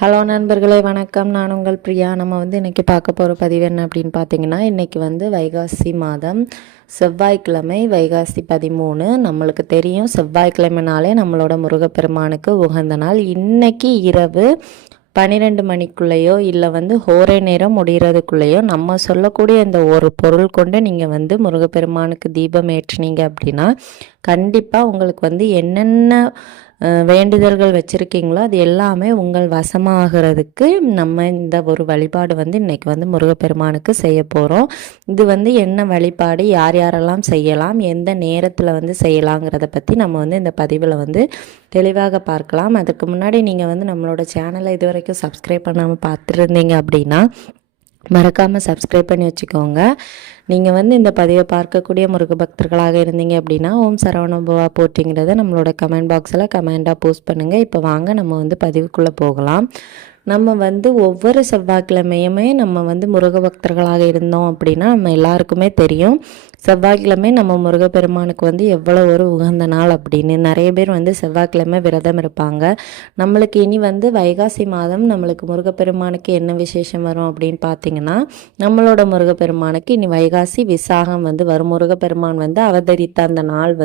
Hello நண்பர்களே வணக்கம். நான் உங்கள் பிரியா. நம்ம இன்றைக்கி பார்க்க போகிற பதிவு என்ன அப்படின்னு பார்த்தீங்கன்னா, இன்றைக்கி வைகாசி மாதம் செவ்வாய்க்கிழமை, வைகாசி 13. நம்மளுக்கு தெரியும் செவ்வாய்க்கிழமைனாலே நம்மளோட முருகப்பெருமானுக்கு உகந்த நாள். இன்றைக்கி இரவு 12 மணிக்குள்ளேயோ இல்லை ஹோரை நேரம் முடிகிறதுக்குள்ளேயோ நம்ம சொல்லக்கூடிய இந்த ஒரு பொருள் கொண்டு நீங்கள் முருகப்பெருமானுக்கு தீபம் ஏற்றினீங்க அப்படின்னா கண்டிப்பாக உங்களுக்கு என்னென்ன வேண்டுதல்கள் வச்சுருக்கீங்களோ அது எல்லாமே உங்கள் வசமாகிறதுக்கு நம்ம இந்த ஒரு வழிபாடு இன்றைக்கி முருகப்பெருமானுக்கு செய்ய போகிறோம். இது என்ன வழிபாடு, யார் யாரெல்லாம் செய்யலாம், எந்த நேரத்தில் செய்யலாங்கிறத பற்றி நம்ம இந்த பதிவில் தெளிவாக பார்க்கலாம். அதுக்கு முன்னாடி நீங்கள் நம்மளோட சேனலை இது வரைக்கும் சப்ஸ்கிரைப் பண்ணாமல் பார்த்துருந்தீங்க அப்படின்னா மறக்காமல் சப்ஸ்கிரைப் பண்ணி வச்சுக்கோங்க. நீங்கள் இந்த பதிவை பார்க்கக்கூடிய முருக பக்தர்களாக இருந்தீங்க அப்படின்னா ஓம் சரவணபவா போட்டிங்கிறத நம்மளோட கமெண்ட் பாக்ஸில் கமெண்டாக போஸ்ட் பண்ணுங்கள். இப்போ வாங்க நம்ம பதிவுக்குள்ளே போகலாம். நம்ம ஒவ்வொரு செவ்வாய்க்கிழமையுமே நம்ம முருக பக்தர்களாக இருந்தோம் அப்படின்னா நம்ம எல்லாருக்குமே தெரியும் செவ்வாய்க்கிழமை நம்ம முருகப்பெருமானுக்கு எவ்வளோ ஒரு உகந்த நாள் அப்படின்னு. நிறைய பேர் செவ்வாய்க்கிழமை விரதம் இருப்பாங்க. நம்மளுக்கு இனி வைகாசி மாதம் நம்மளுக்கு முருகப்பெருமானுக்கு என்ன விசேஷம் வரும் அப்படின்னு பார்த்தீங்கன்னா, நம்மளோட முருகப்பெருமானுக்கு இனி வைகாசி விசாகம் வரும். முருகப்பெருமான் அவதரித்த அந்த நாள்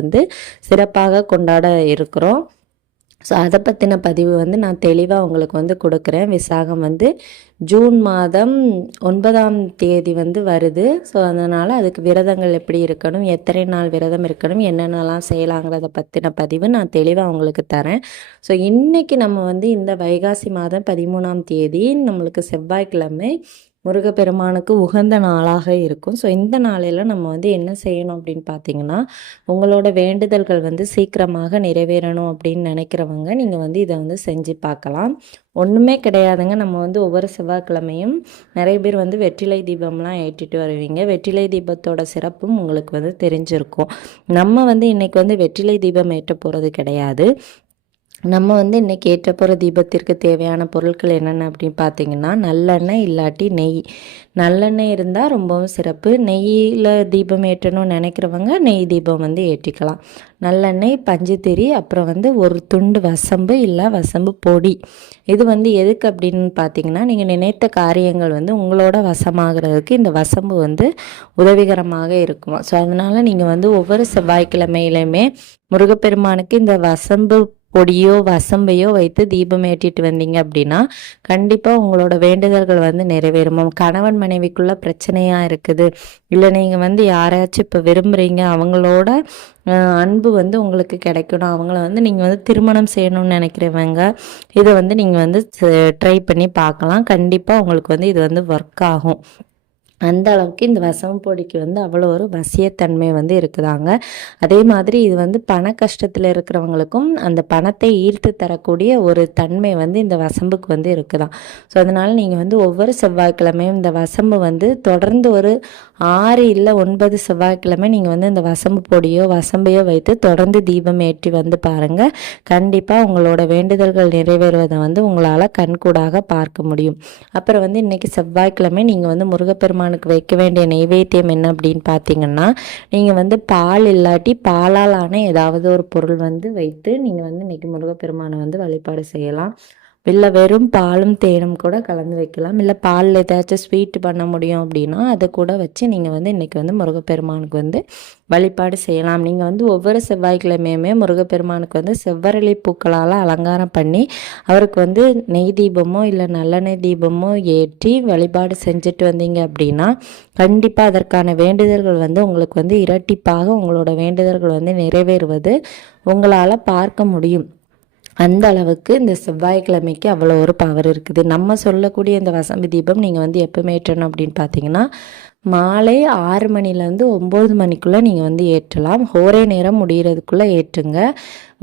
சிறப்பாக கொண்டாட இருக்கிறோம். ஸோ அதை பற்றின பதிவு நான் தெளிவாக உங்களுக்கு கொடுக்குறேன். விசாகம் ஜூன் மாதம் 9ஆம் தேதி வருது. ஸோ அதனால் அதுக்கு விரதங்கள் எப்படி இருக்கணும், எத்தனை நாள் விரதம் இருக்கணும், என்னென்னலாம் செய்யலாங்கிறத பற்றின பதிவு நான் தெளிவாக உங்களுக்கு தரேன். ஸோ இன்றைக்கி நம்ம இந்த வைகாசி மாதம் 13ஆம் தேதி நம்மளுக்கு செவ்வாய்க்கிழமை முருகப்பெருமானுக்கு உகந்த நாளாக இருக்கும். ஸோ இந்த நாளையில் நம்ம என்ன செய்யணும் அப்படின்னு பார்த்தீங்கன்னா, உங்களோட வேண்டுதல்கள் சீக்கிரமாக நிறைவேறணும் அப்படின்னு நினைக்கிறவங்க நீங்கள் இதை செஞ்சு பார்க்கலாம். ஒன்றுமே கிடையாதுங்க. நம்ம ஒவ்வொரு செவ்வாய்க்கிழமையும் நிறைய பேர் வெற்றிலை தீபம்லாம் ஏற்றிட்டு வருவீங்க. வெற்றிலை தீபத்தோட சிறப்பும் உங்களுக்கு தெரிஞ்சிருக்கும். நம்ம இன்றைக்கி வெற்றிலை தீபம் ஏற்ற போகிறது கிடையாது. நம்ம இன்றைக்கி ஏற்ற போகிற தீபத்திற்கு தேவையான பொருட்கள் என்னென்ன அப்படின்னு பார்த்தீங்கன்னா, நல்லெண்ணெய் இல்லாட்டி நெய். நல்லெண்ணெய் இருந்தால் ரொம்பவும் சிறப்பு. நெய்யில் தீபம் ஏற்றணும்னு நினைக்கிறவங்க நெய் தீபம் ஏற்றிக்கலாம். நல்லெண்ணெய், பஞ்சுத்திரி, அப்புறம் ஒரு துண்டு வசம்பு இல்லை வசம்பு பொடி. இது எதுக்கு அப்படின்னு பார்த்தீங்கன்னா, நீங்கள் நினைத்த காரியங்கள் உங்களோட வசமாகிறதுக்கு இந்த வசம்பு உதவிகரமாக இருக்கும். ஸோ அதனால் நீங்கள் ஒவ்வொரு செவ்வாய்க்கிழமையிலையுமே முருகப்பெருமானுக்கு இந்த வசம்பு பொடியோ வசம்பையோ வைத்து தீபம் ஏற்றிட்டு வந்தீங்க அப்படின்னா கண்டிப்பாக உங்களோட வேண்டுதல்கள் நிறைவேறும். கணவன் மனைவிக்குள்ள பிரச்சனையாக இருக்குது, இல்லை நீங்கள் யாராச்சும் இப்போ விரும்புகிறீங்க, அவங்களோட அன்பு உங்களுக்கு கிடைக்கணும், அவங்கள நீங்கள் திருமணம் செய்யணும்னு நினைக்கிறவங்க இதை நீங்கள் ட்ரை பண்ணி பார்க்கலாம். கண்டிப்பாக உங்களுக்கு இது ஒர்க் ஆகும். அந்த அளவுக்கு இந்த வசம்பு பொடிக்கு அவ்வளோ ஒரு வசியத்தன்மை இருக்குதாங்க. அதே மாதிரி இது பண கஷ்டத்தில் இருக்கிறவங்களுக்கும் அந்த பணத்தை ஈர்த்து தரக்கூடிய ஒரு தன்மை இந்த வசம்புக்கு இருக்குதான். ஸோ அதனால் நீங்கள் ஒவ்வொரு செவ்வாய்க்கிழமையும் இந்த வசம்பு தொடர்ந்து ஒரு 6 இல்லை 9 செவ்வாய்க்கிழமை நீங்கள் இந்த வசம்பு பொடியோ வசம்பையோ வைத்து தொடர்ந்து தீபம் ஏற்றி பாருங்கள். கண்டிப்பாக உங்களோட வேண்டுதல்கள் நிறைவேறுவதை உங்களால் கண்கூடாக பார்க்க முடியும். அப்புறம் இன்றைக்கி செவ்வாய்க்கிழமை நீங்கள் முருகப்பெருமானுக்கு வைக்க வேண்டிய நைவேத்தியம் என்ன அப்படின்னு பார்த்தீங்கன்னா, நீங்கள் பால் இல்லாட்டி பாலால் ஆன ஏதாவது ஒரு பொருள் வைத்து நீங்கள் இன்றைக்கி முருகப்பெருமானை வழிபாடு செய்யலாம். இல்லை வெறும் பாலும் தேனும் கூட கலந்து வைக்கலாம். இல்லை பாலில் ஏதாச்சும் ஸ்வீட் பண்ண முடியும் அப்படின்னா அதை கூட வச்சு நீங்கள் இன்றைக்கி முருகப்பெருமானுக்கு வழிபாடு செய்யலாம். நீங்கள் ஒவ்வொரு செவ்வாய்க்கிழமையுமே முருகப்பெருமானுக்கு செவ்வரளி பூக்களால் அலங்காரம் பண்ணி அவருக்கு நெய் தீபமோ இல்லை நல்லெண்ணெய் தீபமோ ஏற்றி வழிபாடு செஞ்சுட்டு வந்தீங்க அப்படின்னா கண்டிப்பாக அதற்கான வேண்டுதல்கள் உங்களுக்கு இரட்டிப்பாக உங்களோட வேண்டுதல்கள் நிறைவேறுவது உங்களால் பார்க்க முடியும். அந்த அளவுக்கு இந்த செவ்வாய்க்கிழமைக்கு அவ்வளோ ஒரு பவர் இருக்குது. நம்ம சொல்லக்கூடிய இந்த வசம்பு தீபம் நீங்கள் எப்போ ஏற்றணும் அப்படின்னு பார்த்தீங்கன்னா, மாலை 6 மணிலேருந்து 9 மணிக்குள்ளே நீங்கள் ஏற்றலாம். ஹோரை நேரம் முடிகிறதுக்குள்ளே ஏற்றுங்க.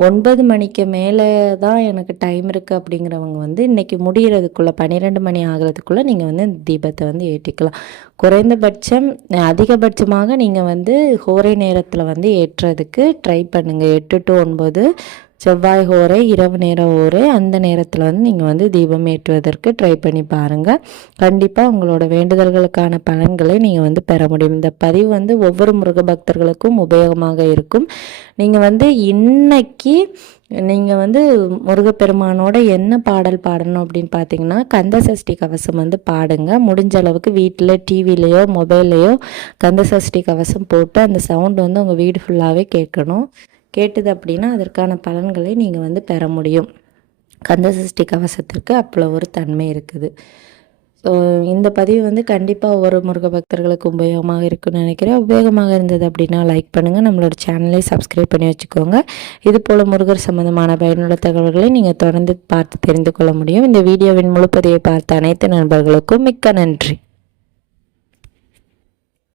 9 மணிக்கு மேலே தான் எனக்கு டைம் இருக்குது அப்படிங்கிறவங்க இன்றைக்கி முடிகிறதுக்குள்ளே 12 மணி ஆகிறதுக்குள்ளே நீங்கள் இந்த தீபத்தை ஏற்றிக்கலாம். குறைந்தபட்சம் அதிகபட்சமாக நீங்கள் ஹோரை நேரத்தில் ஏற்றுறதுக்கு ட்ரை பண்ணுங்கள். 8 to 9 செவ்வாய் ஹோரை இரவு நேரம் ஹோரை அந்த நேரத்தில் வந்து நீங்கள் வந்து தீபம் ஏற்றுவதற்கு ட்ரை பண்ணி பாருங்கள். கண்டிப்பாக உங்களோட வேண்டுதல்களுக்கான பலன்களை நீங்கள் வந்து பெற முடியும். இந்த பதிவு வந்து ஒவ்வொரு முருக பக்தர்களுக்கும் உபயோகமாக இருக்கும். நீங்கள் வந்து இன்னைக்கு நீங்கள் வந்து முருகப்பெருமானோட என்ன பாடல் பாடணும் அப்படின்னு பார்த்தீங்கன்னா, கந்த சஷ்டி கவசம் வந்து பாடுங்க. முடிஞ்ச அளவுக்கு வீட்டில் டிவிலேயோ மொபைல்லையோ கந்த சஷ்டி கவசம் போட்டு அந்த சவுண்ட் வந்து உங்கள் வீடு ஃபுல்லாகவே கேட்கணும். கேட்டுது அப்படின்னா அதற்கான பலன்களை நீங்கள் வந்து பெற முடியும். கந்த சஷ்டி கவசத்திற்கு அவ்வளோ ஒரு தன்மை இருக்குது. ஸோ இந்த பதிவு வந்து கண்டிப்பாக ஒவ்வொரு முருக பக்தர்களுக்கு உபயோகமாக இருக்குன்னு நினைக்கிறேன். உபயோகமாக இருந்தது அப்படின்னா லைக் பண்ணுங்கள், நம்மளோட சேனலை சப்ஸ்கிரைப் பண்ணி வச்சுக்கோங்க. இது போல் முருகர் சம்மந்தமான பயனுள்ள தகவல்களை நீங்கள் தொடர்ந்து பார்த்து தெரிந்து கொள்ள முடியும். இந்த வீடியோவின் முழுப்பதிவை பார்த்த அனைத்து நண்பர்களுக்கும் மிக்க நன்றி.